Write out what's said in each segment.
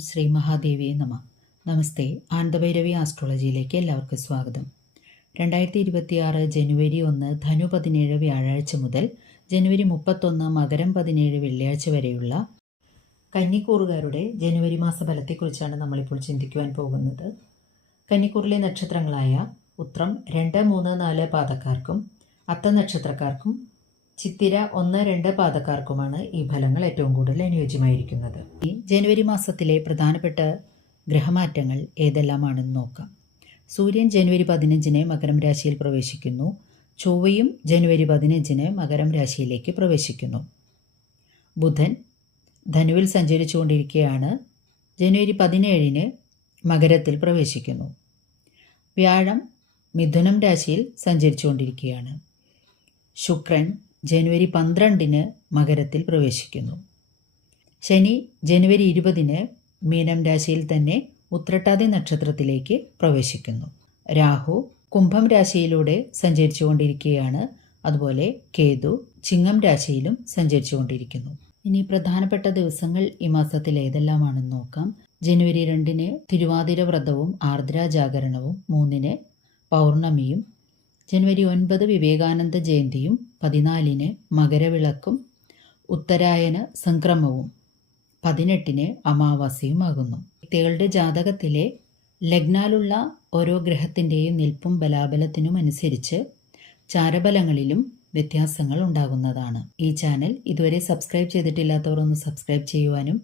ശ്രീ മഹാദേവിയെ നമ. നമസ്തേ ആനന്ദഭൈരവി ആസ്ട്രോളജിയിലേക്ക് എല്ലാവർക്കും സ്വാഗതം. രണ്ടായിരത്തി ഇരുപത്തിയാറ് ജനുവരി ഒന്ന് ധനു പതിനേഴ് വ്യാഴാഴ്ച മുതൽ ജനുവരി മുപ്പത്തൊന്ന് മകരം പതിനേഴ് വെള്ളിയാഴ്ച വരെയുള്ള കന്നിക്കൂറുകാരുടെ ജനുവരി മാസ ഫലത്തെക്കുറിച്ചാണ് നമ്മളിപ്പോൾ ചിന്തിക്കുവാൻ പോകുന്നത്. കന്നിക്കൂറിലെ നക്ഷത്രങ്ങളായ ഉത്രം രണ്ട് മൂന്ന് നാല് പാതക്കാർക്കും അത്ത നക്ഷത്രക്കാർക്കും ചിത്തിര ഒന്ന് രണ്ട് പാദക്കാർക്കുമാണ് ഈ ഫലങ്ങൾ ഏറ്റവും കൂടുതൽ അനുയോജ്യമായിരിക്കുന്നത്. ഈ ജനുവരി മാസത്തിലെ പ്രധാനപ്പെട്ട ഗ്രഹമാറ്റങ്ങൾ ഏതെല്ലാമാണെന്ന് നോക്കാം. സൂര്യൻ ജനുവരി പതിനഞ്ചിന് മകരം രാശിയിൽ പ്രവേശിക്കുന്നു. ചൊവ്വയും ജനുവരി പതിനഞ്ചിന് മകരം രാശിയിലേക്ക് പ്രവേശിക്കുന്നു. ബുധൻ ധനുവിൽ സഞ്ചരിച്ചുകൊണ്ടിരിക്കുകയാണ്. ജനുവരി പതിനേഴിന് മകരത്തിൽ പ്രവേശിക്കുന്നു. വ്യാഴം മിഥുനം രാശിയിൽ സഞ്ചരിച്ചുകൊണ്ടിരിക്കുകയാണ്. ശുക്രൻ ജനുവരി പന്ത്രണ്ടിന് മകരത്തിൽ പ്രവേശിക്കുന്നു. ശനി ജനുവരി ഇരുപതിന് മീനം രാശിയിൽ തന്നെ ഉത്രട്ടാതി നക്ഷത്രത്തിലേക്ക് പ്രവേശിക്കുന്നു. രാഹു കുംഭം രാശിയിലൂടെ സഞ്ചരിച്ചുകൊണ്ടിരിക്കുകയാണ്. അതുപോലെ കേതു ചിങ്ങം രാശിയിലും സഞ്ചരിച്ചുകൊണ്ടിരിക്കുന്നു. ഇനി പ്രധാനപ്പെട്ട ദിവസങ്ങൾ ഈ മാസത്തിൽ ഏതെല്ലാമാണെന്ന് നോക്കാം. ജനുവരി രണ്ടിന് തിരുവാതിര വ്രതവും ആർദ്ര ജാഗരണവും മൂന്നിന് പൗർണമിയും ജനുവരി ഒൻപത് വിവേകാനന്ദ ജയന്തിയും പതിനാലിന് മകരവിളക്കും ഉത്തരായന സംക്രമവും പതിനെട്ടിന് അമാവാസിയുമാകുന്നു. വ്യക്തികളുടെ ജാതകത്തിലെ ലഗ്നാലുള്ള ഓരോ ഗ്രഹത്തിന്റെയും നിൽപ്പും ബലാബലത്തിനും അനുസരിച്ച് ചാരബലങ്ങളിലും വ്യത്യാസങ്ങൾ ഉണ്ടാകുന്നതാണ്. ഈ ചാനൽ ഇതുവരെ സബ്സ്ക്രൈബ് ചെയ്തിട്ടില്ലാത്തവർ ഒന്ന് സബ്സ്ക്രൈബ് ചെയ്യുവാനും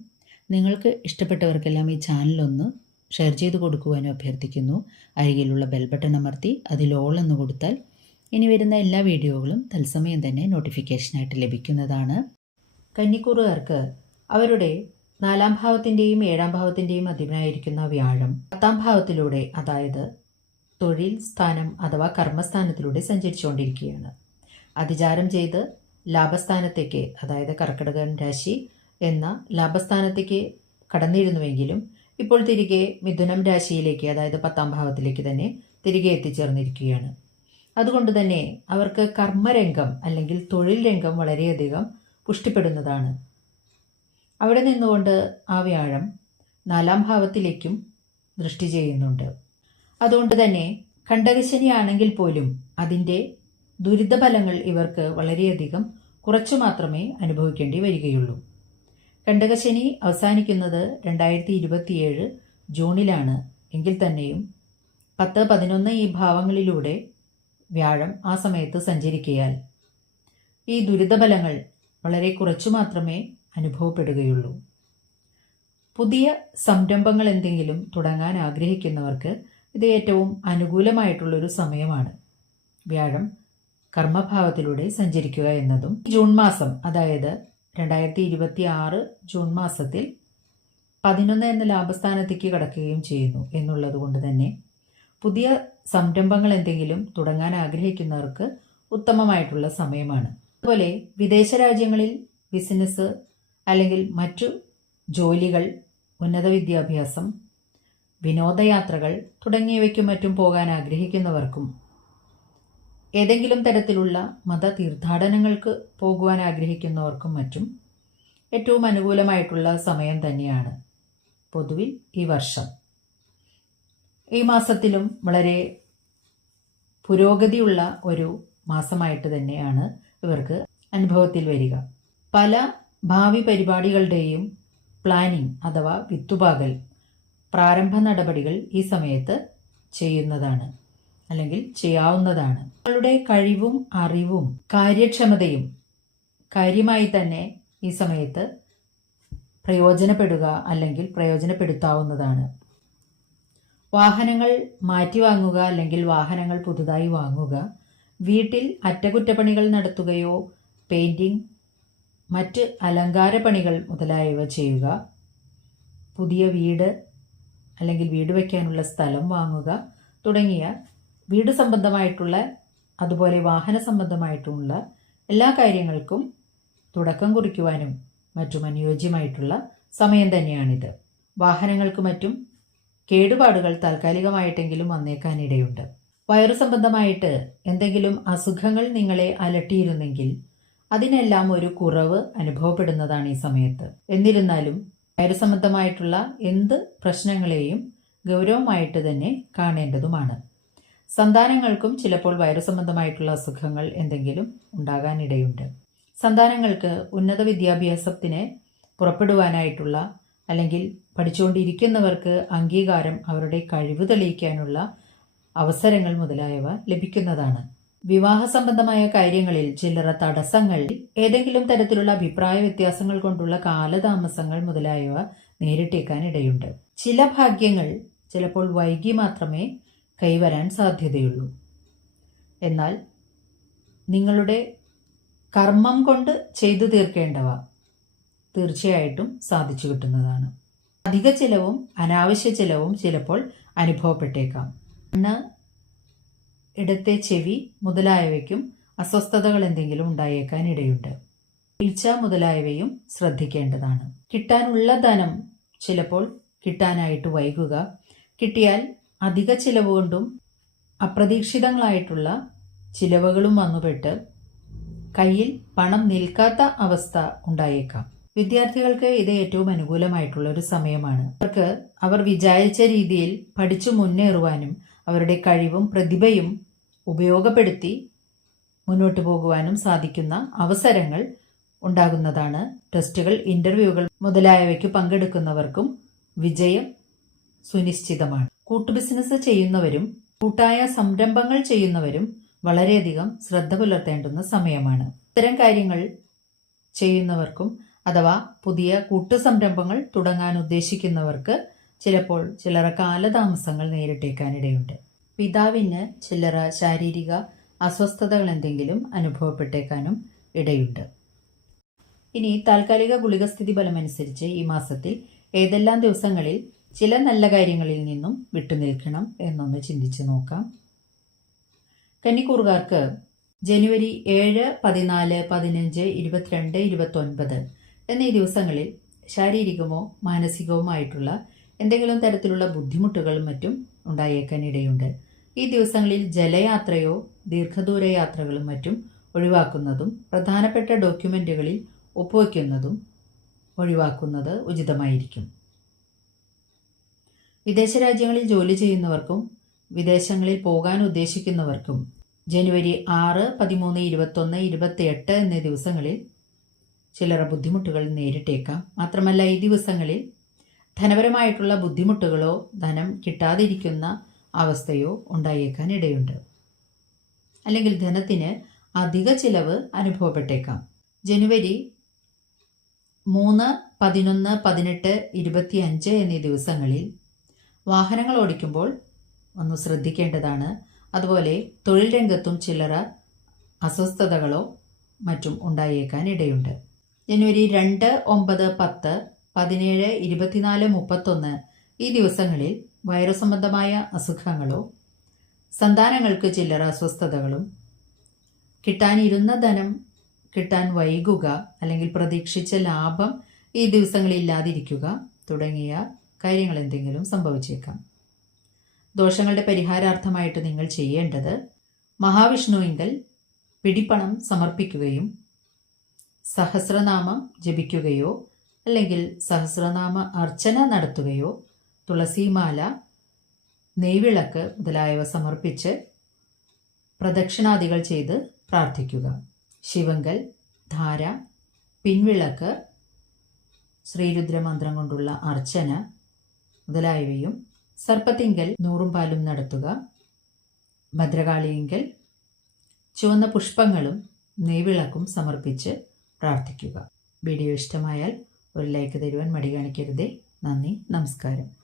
നിങ്ങൾക്ക് ഇഷ്ടപ്പെട്ടവർക്കെല്ലാം ഈ ചാനലൊന്ന് ഷെയർ ചെയ്ത് കൊടുക്കുവാനും അഭ്യർത്ഥിക്കുന്നു. അരികിലുള്ള ബെൽ ബട്ടൺ അമർത്തി അതിൽ ഓൾ എന്ന് കൊടുത്താൽ ഇനി വരുന്ന എല്ലാ വീഡിയോകളും തത്സമയം തന്നെ നോട്ടിഫിക്കേഷനായിട്ട് ലഭിക്കുന്നതാണ്. കന്നിക്കൂറുകാർക്ക് അവരുടെ നാലാം ഭാവത്തിന്റെയും ഏഴാം ഭാവത്തിന്റെയും അധിപനായിരിക്കുന്ന വ്യാഴം പത്താം ഭാവത്തിലൂടെ അതായത് തൊഴിൽ സ്ഥാനം അഥവാ കർമ്മസ്ഥാനത്തിലൂടെ സഞ്ചരിച്ചുകൊണ്ടിരിക്കുകയാണ്. അതിചാരം ചെയ്ത് ലാഭസ്ഥാനത്തേക്ക് അതായത് കർക്കിടകൻ രാശി എന്ന ലാഭസ്ഥാനത്തേക്ക് കടന്നിരുന്നുവെങ്കിലും ഇപ്പോൾ തിരികെ മിഥുനം രാശിയിലേക്ക് അതായത് പത്താം ഭാവത്തിലേക്ക് തന്നെ തിരികെ എത്തിച്ചേർന്നിരിക്കുകയാണ്. അതുകൊണ്ട് തന്നെ അവർക്ക് കർമ്മരംഗം അല്ലെങ്കിൽ തൊഴിൽ രംഗം വളരെയധികം പുഷ്ടിപ്പെടുന്നതാണ്. അവിടെ നിന്നുകൊണ്ട് ആ വ്യാഴം നാലാം ഭാവത്തിലേക്കും ദൃഷ്ടി ചെയ്യുന്നുണ്ട്. അതുകൊണ്ട് തന്നെ കണ്ടകശനിയാണെങ്കിൽ പോലും അതിന്റെ ദുരിതഫലങ്ങൾ ഇവർക്ക് വളരെയധികം കുറച്ചു മാത്രമേ അനുഭവിക്കേണ്ടി വരികയുള്ളൂ. കണ്ടകശനി അവസാനിക്കുന്നത് രണ്ടായിരത്തി ഇരുപത്തിയേഴ് ജൂണിലാണ്. എങ്കിൽ തന്നെയും പത്ത് പതിനൊന്ന് ഈ ഭാവങ്ങളിലൂടെ വ്യാഴം ആ സമയത്ത് സഞ്ചരിക്കയാൽ ഈ ദുരിതബലങ്ങൾ വളരെ കുറച്ചു മാത്രമേ അനുഭവപ്പെടുകയുള്ളൂ. പുതിയ സംരംഭങ്ങൾ എന്തെങ്കിലും തുടങ്ങാൻ ആഗ്രഹിക്കുന്നവർക്ക് ഇത് ഏറ്റവും അനുകൂലമായിട്ടുള്ളൊരു സമയമാണ്. വ്യാഴം കർമ്മഭാവത്തിലൂടെ സഞ്ചരിക്കുക എന്നതും ജൂൺ മാസം അതായത് രണ്ടായിരത്തി ഇരുപത്തി ആറ് ജൂൺ മാസത്തിൽ പതിനൊന്ന് എന്ന ലാഭസ്ഥാനത്തേക്ക് കടക്കുകയും ചെയ്യുന്നു എന്നുള്ളതുകൊണ്ട് തന്നെ പുതിയ സംരംഭങ്ങൾ എന്തെങ്കിലും തുടങ്ങാൻ ആഗ്രഹിക്കുന്നവർക്ക് ഉത്തമമായിട്ടുള്ള സമയമാണ്. അതുപോലെ വിദേശ രാജ്യങ്ങളിൽ ബിസിനസ് അല്ലെങ്കിൽ മറ്റു ജോലികൾ ഉന്നത വിദ്യാഭ്യാസം വിനോദയാത്രകൾ തുടങ്ങിയവയ്ക്കും മറ്റും പോകാൻ ആഗ്രഹിക്കുന്നവർക്കും ഏതെങ്കിലും തരത്തിലുള്ള മത തീർത്ഥാടനങ്ങൾക്ക് പോകുവാൻ ആഗ്രഹിക്കുന്നവർക്കും മറ്റും ഏറ്റവും അനുകൂലമായിട്ടുള്ള സമയം തന്നെയാണ് പൊതുവിൽ ഈ വർഷം. ഈ മാസത്തിലും വളരെ പുരോഗതിയുള്ള ഒരു മാസമായിട്ട് തന്നെയാണ് ഇവർക്ക് അനുഭവത്തിൽ വരിക. പല ഭാവി പരിപാടികളുടെയും പ്ലാനിംഗ് അഥവാ വിത്തുപാകൽ പ്രാരംഭ നടപടികൾ ഈ സമയത്ത് ചെയ്യുന്നതാണ്. അല്ലെങ്കിൽ ചെയ്യാവുന്നതാണ്. നിങ്ങളുടെ കഴിവും അറിവും കാര്യക്ഷമതയും കാര്യമായി തന്നെ ഈ സമയത്ത് പ്രയോജനപ്പെടുക അല്ലെങ്കിൽ പ്രയോജനപ്പെടുത്താവുന്നതാണ്. വാഹനങ്ങൾ മാറ്റി വാങ്ങുക അല്ലെങ്കിൽ വാഹനങ്ങൾ പുതുതായി വാങ്ങുക വീട്ടിൽ അറ്റകുറ്റപ്പണികൾ നടത്തുകയോ പെയിന്റിംഗ് മറ്റ് അലങ്കാര പണികൾ മുതലായവ ചെയ്യുക പുതിയ വീട് അല്ലെങ്കിൽ വീട് വയ്ക്കാനുള്ള സ്ഥലം വാങ്ങുക തുടങ്ങിയ വീട് സംബന്ധമായിട്ടുള്ള അതുപോലെ വാഹന സംബന്ധമായിട്ടുള്ള എല്ലാ കാര്യങ്ങൾക്കും തുടക്കം കുറിക്കുവാനും മറ്റും അനുയോജ്യമായിട്ടുള്ള സമയം തന്നെയാണിത്. വാഹനങ്ങൾക്ക് മറ്റും കേടുപാടുകൾ താൽക്കാലികമായിട്ടെങ്കിലും വന്നേക്കാനിടയുണ്ട്. വയറു സംബന്ധമായിട്ട് എന്തെങ്കിലും അസുഖങ്ങൾ നിങ്ങളെ അലട്ടിയിരുന്നെങ്കിൽ അതിനെല്ലാം ഒരു കുറവ് അനുഭവപ്പെടുന്നതാണ് ഈ സമയത്ത്. എന്നിരുന്നാലും വയറു സംബന്ധമായിട്ടുള്ള എന്ത് പ്രശ്നങ്ങളെയും ഗൗരവമായിട്ട് തന്നെ കാണേണ്ടതുമാണ്. സന്താനങ്ങൾക്കും ചിലപ്പോൾ വൈറസ് സംബന്ധമായിട്ടുള്ള അസുഖങ്ങൾ എന്തെങ്കിലും ഉണ്ടാകാനിടയുണ്ട്. സന്താനങ്ങൾക്ക് ഉന്നത വിദ്യാഭ്യാസത്തിന് പുറപ്പെടുവാനായിട്ടുള്ള അല്ലെങ്കിൽ പഠിച്ചുകൊണ്ടിരിക്കുന്നവർക്ക് അംഗീകാരം അവരുടെ കഴിവ് തെളിയിക്കാനുള്ള അവസരങ്ങൾ മുതലായവ ലഭിക്കുന്നതാണ്. വിവാഹ സംബന്ധമായ കാര്യങ്ങളിൽ ചില്ലറ തടസ്സങ്ങൾ ഏതെങ്കിലും തരത്തിലുള്ള അഭിപ്രായ വ്യത്യാസങ്ങൾ കൊണ്ടുള്ള കാലതാമസങ്ങൾ മുതലായവ നേരിട്ടേക്കാൻ ഇടയുണ്ട് ചില ഭാഗ്യങ്ങൾ ചിലപ്പോൾ വൈകി മാത്രമേ കൈവരാൻ സാധ്യതയുള്ളൂ. എന്നാൽ നിങ്ങളുടെ കർമ്മം കൊണ്ട് ചെയ്തു തീർക്കേണ്ടവ തീർച്ചയായിട്ടും സാധിച്ചു കിട്ടുന്നതാണ്. അധിക ചിലവും അനാവശ്യ ചിലവും ചിലപ്പോൾ അനുഭവപ്പെട്ടേക്കാം. കണ്ണ് ഇടത്തെ ചെവി മുതലായവയ്ക്കും അസ്വസ്ഥതകൾ എന്തെങ്കിലും ഉണ്ടായേക്കാൻ ഇടയുണ്ട്. വീഴ്ച മുതലായവയും ശ്രദ്ധിക്കേണ്ടതാണ്. കിട്ടാനുള്ള ധനം ചിലപ്പോൾ കിട്ടാനായിട്ട് വൈകുക. കിട്ടിയാൽ അധിക ചിലവ് കൊണ്ടും അപ്രതീക്ഷിതങ്ങളായിട്ടുള്ള ചിലവുകളും വന്നുപെട്ട് കയ്യിൽ പണം നിൽക്കാത്ത അവസ്ഥ ഉണ്ടായേക്കാം. വിദ്യാർത്ഥികൾക്ക് ഇത് ഏറ്റവും അനുകൂലമായിട്ടുള്ള ഒരു സമയമാണ്. അവർക്ക് അവർ വിചാരിച്ച രീതിയിൽ പഠിച്ചു മുന്നേറുവാനും അവരുടെ കഴിവും പ്രതിഭയും ഉപയോഗപ്പെടുത്തി മുന്നോട്ട് പോകുവാനും സാധിക്കുന്ന അവസരങ്ങൾ ഉണ്ടാകുന്നതാണ്. ടെസ്റ്റുകൾ ഇന്റർവ്യൂകൾ മുതലായവയ്ക്ക് പങ്കെടുക്കുന്നവർക്കും വിജയം സുനിശ്ചിതമാണ്. കൂട്ടു ബിസിനസ് ചെയ്യുന്നവരും കൂട്ടായ സംരംഭങ്ങൾ ചെയ്യുന്നവരും വളരെയധികം ശ്രദ്ധ പുലർത്തേണ്ടുന്ന സമയമാണ്. ഇത്തരം കാര്യങ്ങൾ ചെയ്യുന്നവർക്കും അഥവാ പുതിയ കൂട്ടു സംരംഭങ്ങൾ തുടങ്ങാൻ ഉദ്ദേശിക്കുന്നവർക്ക് ചിലപ്പോൾ ചിലറ കാലതാമസങ്ങൾ നേരിട്ടേക്കാനിടയുണ്ട്. പിതാവിന് ചില്ലറ ശാരീരിക അസ്വസ്ഥതകൾ എന്തെങ്കിലും അനുഭവപ്പെട്ടേക്കാനും ഇടയുണ്ട്. ഇനി താൽക്കാലിക ഗുളികസ്ഥിതി ഫലമനുസരിച്ച് ഈ മാസത്തിൽ ഏതെല്ലാം ദിവസങ്ങളിൽ ചില നല്ല കാര്യങ്ങളിൽ നിന്നും വിട്ടുനിൽക്കണം എന്നൊന്ന് ചിന്തിച്ചു നോക്കാം. കന്നിക്കൂറുകാർക്ക് ജനുവരി ഏഴ് പതിനാല് പതിനഞ്ച് ഇരുപത്തിരണ്ട് ഇരുപത്തൊൻപത് എന്നീ ദിവസങ്ങളിൽ ശാരീരികമോ മാനസികവുമായിട്ടുള്ള എന്തെങ്കിലും തരത്തിലുള്ള ബുദ്ധിമുട്ടുകളും മറ്റും ഉണ്ടായേക്കാൻ ഇടയുണ്ട്. ഈ ദിവസങ്ങളിൽ ജലയാത്രയോ ദീർഘദൂര യാത്രകളും മറ്റും ഒഴിവാക്കുന്നതും പ്രധാനപ്പെട്ട ഡോക്യുമെന്റുകളിൽ ഒപ്പുവയ്ക്കുന്നതും ഒഴിവാക്കുന്നത് ഉചിതമായിരിക്കും. വിദേശ രാജ്യങ്ങളിൽ ജോലി ചെയ്യുന്നവർക്കും വിദേശങ്ങളിൽ പോകാൻ ഉദ്ദേശിക്കുന്നവർക്കും ജനുവരി ആറ് പതിമൂന്ന് ഇരുപത്തൊന്ന് ഇരുപത്തിയെട്ട് എന്നീ ദിവസങ്ങളിൽ ചിലർ ബുദ്ധിമുട്ടുകൾ നേരിട്ടേക്കാം. മാത്രമല്ല ഈ ദിവസങ്ങളിൽ ധനപരമായിട്ടുള്ള ബുദ്ധിമുട്ടുകളോ ധനം കിട്ടാതിരിക്കുന്ന അവസ്ഥയോ ഉണ്ടായേക്കാൻ ഇടയുണ്ട്. അല്ലെങ്കിൽ ധനത്തിന് അധിക ചിലവ് അനുഭവപ്പെട്ടേക്കാം. ജനുവരി മൂന്ന് പതിനൊന്ന് പതിനെട്ട് ഇരുപത്തിയഞ്ച് എന്നീ ദിവസങ്ങളിൽ വാഹനങ്ങൾ ഓടിക്കുമ്പോൾ ഒന്ന് ശ്രദ്ധിക്കേണ്ടതാണ്. അതുപോലെ തൊഴിൽ രംഗത്തും ചില്ലറ അസ്വസ്ഥതകളോ മറ്റും ഉണ്ടായേക്കാൻ ഇടയുണ്ട്. ജനുവരി രണ്ട് ഒമ്പത് പത്ത് പതിനേഴ് ഇരുപത്തിനാല് മുപ്പത്തൊന്ന് ഈ ദിവസങ്ങളിൽ വൈറസ് സംബന്ധമായ അസുഖങ്ങളോ സന്താനങ്ങൾക്ക് ചില്ലറ അസ്വസ്ഥതകളും കിട്ടാനിരുന്ന ധനം കിട്ടാൻ വൈകുക അല്ലെങ്കിൽ പ്രതീക്ഷിച്ച ലാഭം ഈ ദിവസങ്ങളിൽ ഇല്ലാതിരിക്കുക തുടങ്ങിയ കാര്യങ്ങൾ എന്തെങ്കിലും സംഭവിച്ചേക്കാം. ദോഷങ്ങളുടെ പരിഹാരാർത്ഥമായിട്ട് നിങ്ങൾ ചെയ്യേണ്ടത് മഹാവിഷ്ണുവിങ്കൽ പിടിപ്പണം സമർപ്പിക്കുകയും സഹസ്രനാമം ജപിക്കുകയോ അല്ലെങ്കിൽ സഹസ്രനാമ അർച്ചന നടത്തുകയോ തുളസിമാല നെയ്വിളക്ക് മുതലായവ സമർപ്പിച്ച് പ്രദക്ഷിണാദികൾ ചെയ്ത് പ്രാർത്ഥിക്കുക. ശിവങ്കൽ ധാര പിൻവിളക്ക് ശ്രീരുദ്രമന്ത്രം കൊണ്ടുള്ള അർച്ചന മുതലായവയും സർപ്പത്തിങ്കൽ നൂറും പാലും നടത്തുക ഭദ്രകാളിയെങ്കിൽ ചുവന്ന പുഷ്പങ്ങളും നെയ്വിളക്കും സമർപ്പിച്ച് പ്രാർത്ഥിക്കുക. വീഡിയോ ഇഷ്ടമായാൽ ഒരു ലൈക്ക് തരുവാൻ മടി കാണിക്കരുതേ. നന്ദി നമസ്കാരം.